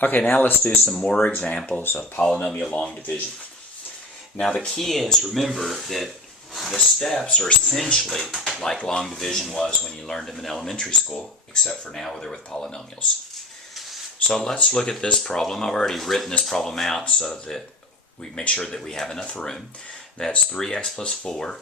Okay, now let's do some more examples of polynomial long division. Now the key is, remember that the steps are essentially like long division was when you learned them in elementary school, except for now they're with polynomials. So let's look at this problem. I've already written this problem out so that we make sure that we have enough room. That's 3x plus 4.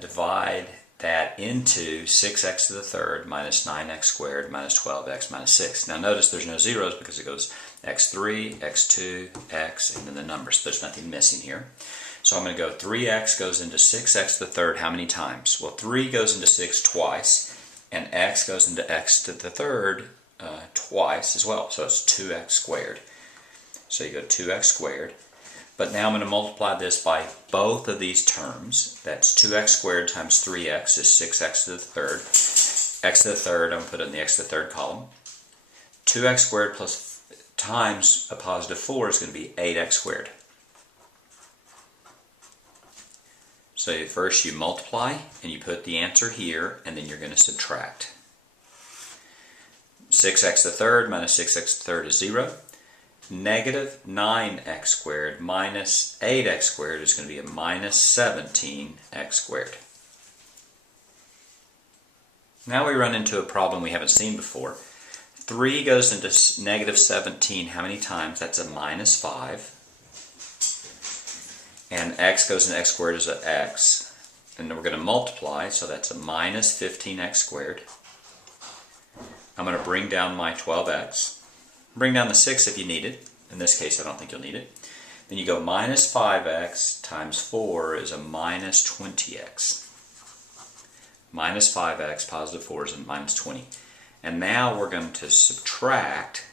Divide that into 6x to the third minus 9x squared minus 12x minus 6. Now notice there's no zeros because it goes x3, x2, x, and then the numbers. There's nothing missing here. So I'm going to go 3x goes into 6x to the third how many times? Well, 3 goes into 6 twice, and x goes into x to the third twice as well. So it's 2x squared. So you go 2x squared. But now I'm going to multiply this by both of these terms. That's 2x squared times 3x is 6x to the third. X to the third, I'm going to put it in the x to the third column. 2x squared plus times a positive 4 is going to be 8x squared. So first you multiply and you put the answer here, and then you're going to subtract. 6x to the third minus 6x to the third is 0. Negative 9x squared minus 8x squared is going to be a minus 17x squared. Now we run into a problem we haven't seen before. 3 goes into negative 17 how many times? That's a minus 5. And x goes into x squared is an x. And then we're going to multiply, so that's a minus 15x squared. I'm going to bring down my 12x. Bring down the 6 if you need it. In this case, I don't think you'll need it. Then you go minus 5x times 4 is a minus 20x. Minus 5x, positive 4 is a minus 20. And now we're going to subtract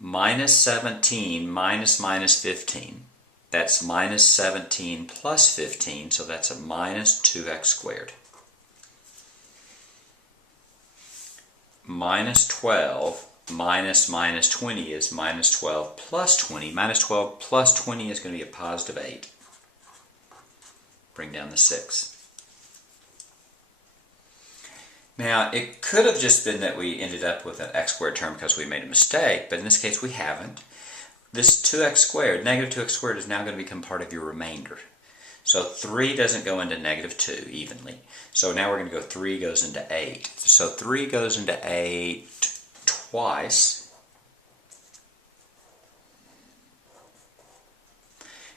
minus 17 minus minus 15. That's minus 17 plus 15, so that's a minus 2x squared. Minus 12 minus minus 20 is minus 12 plus 20. Minus 12 plus 20 is going to be a positive 8. Bring down the 6. Now, it could have just been that we ended up with an x squared term because we made a mistake, but in this case we haven't. This 2x squared, negative 2x squared, is now going to become part of your remainder. So 3 doesn't go into negative 2 evenly. So now we're going to go 3 goes into 8. So 3 goes into 8 twice.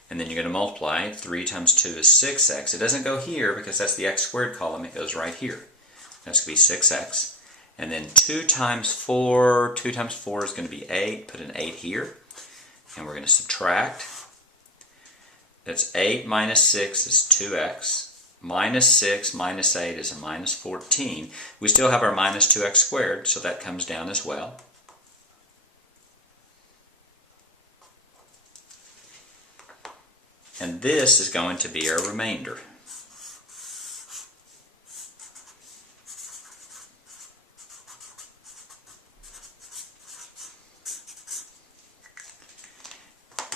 And then you're going to multiply. 3 times 2 is 6x. It doesn't go here because that's the x squared column. It goes right here. That's going to be 6x. And then 2 times 4. 2 times 4 is going to be 8. Put an 8 here. And we're going to subtract. That's 8 minus 6 is 2x. Minus 6 minus 8 is a minus 14. We still have our minus 2x squared, so that comes down as well. And this is going to be our remainder.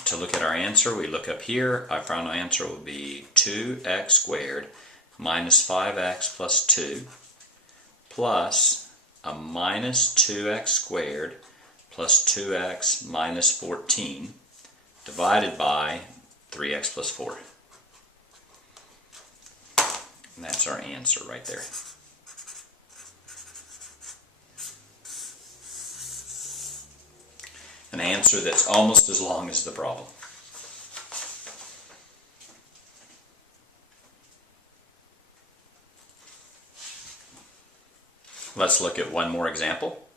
To look at our answer, we look up here. Our final answer will be 2x squared minus 5x plus 2 plus a minus 2x squared plus 2x minus 14 divided by 3x plus 4. And that's our answer right there. An answer that's almost as long as the problem. Let's look at one more example.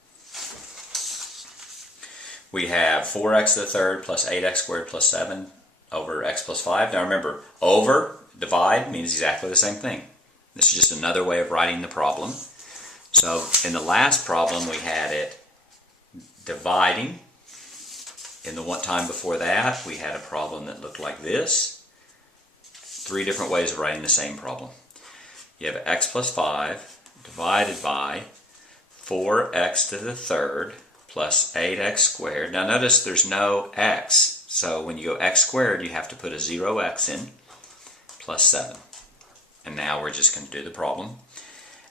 We have 4x to the third plus 8x squared plus 7 over x plus 5. Now remember, over, divide, means exactly the same thing. This is just another way of writing the problem. So in the last problem we had it dividing. In the one time before that, we had a problem that looked like this. 3 different ways of writing the same problem. You have x plus 5 divided by 4x to the third plus 8x squared. Now notice there's no x, so when you go x squared, you have to put a 0x in, plus 7. And now we're just going to do the problem.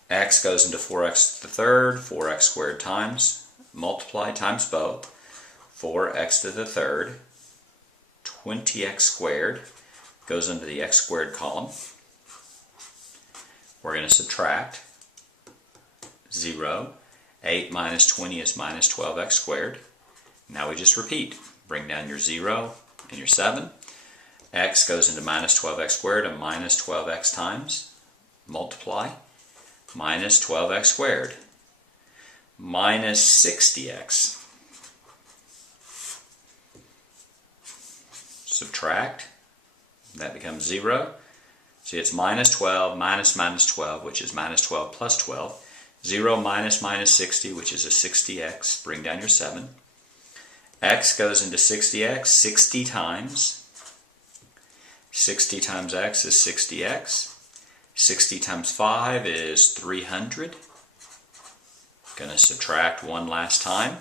X goes into 4x to the third, 4x squared times multiply times both. 4x to the third, 20x squared, goes into the x squared column. We're going to subtract 0. 8 minus 20 is minus 12x squared. Now we just repeat. Bring down your 0 and your 7. X goes into minus 12x squared and minus 12x times. Multiply. Minus 12x squared. Minus 60x. Subtract. That becomes 0. See, it's minus 12 minus minus 12, which is minus 12 plus 12. 0 minus minus 60, which is a 60x. Bring down your 7. X goes into 60x 60 times. 60 times x is 60x. 60 times 5 is 300. Going to subtract one last time.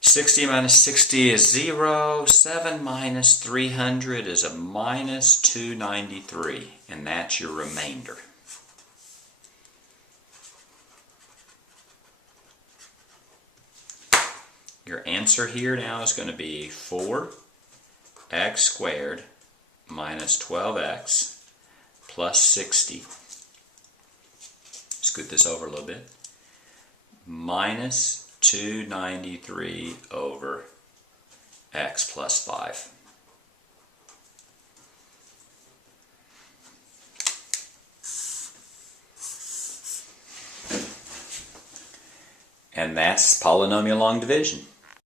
60 minus 60 is 0. 7 minus 300 is a minus 293. And that's your remainder. Your answer here now is going to be 4x squared minus 12x plus 60. Scoot this over a little bit. Minus 293 over x plus 5. And that's polynomial long division.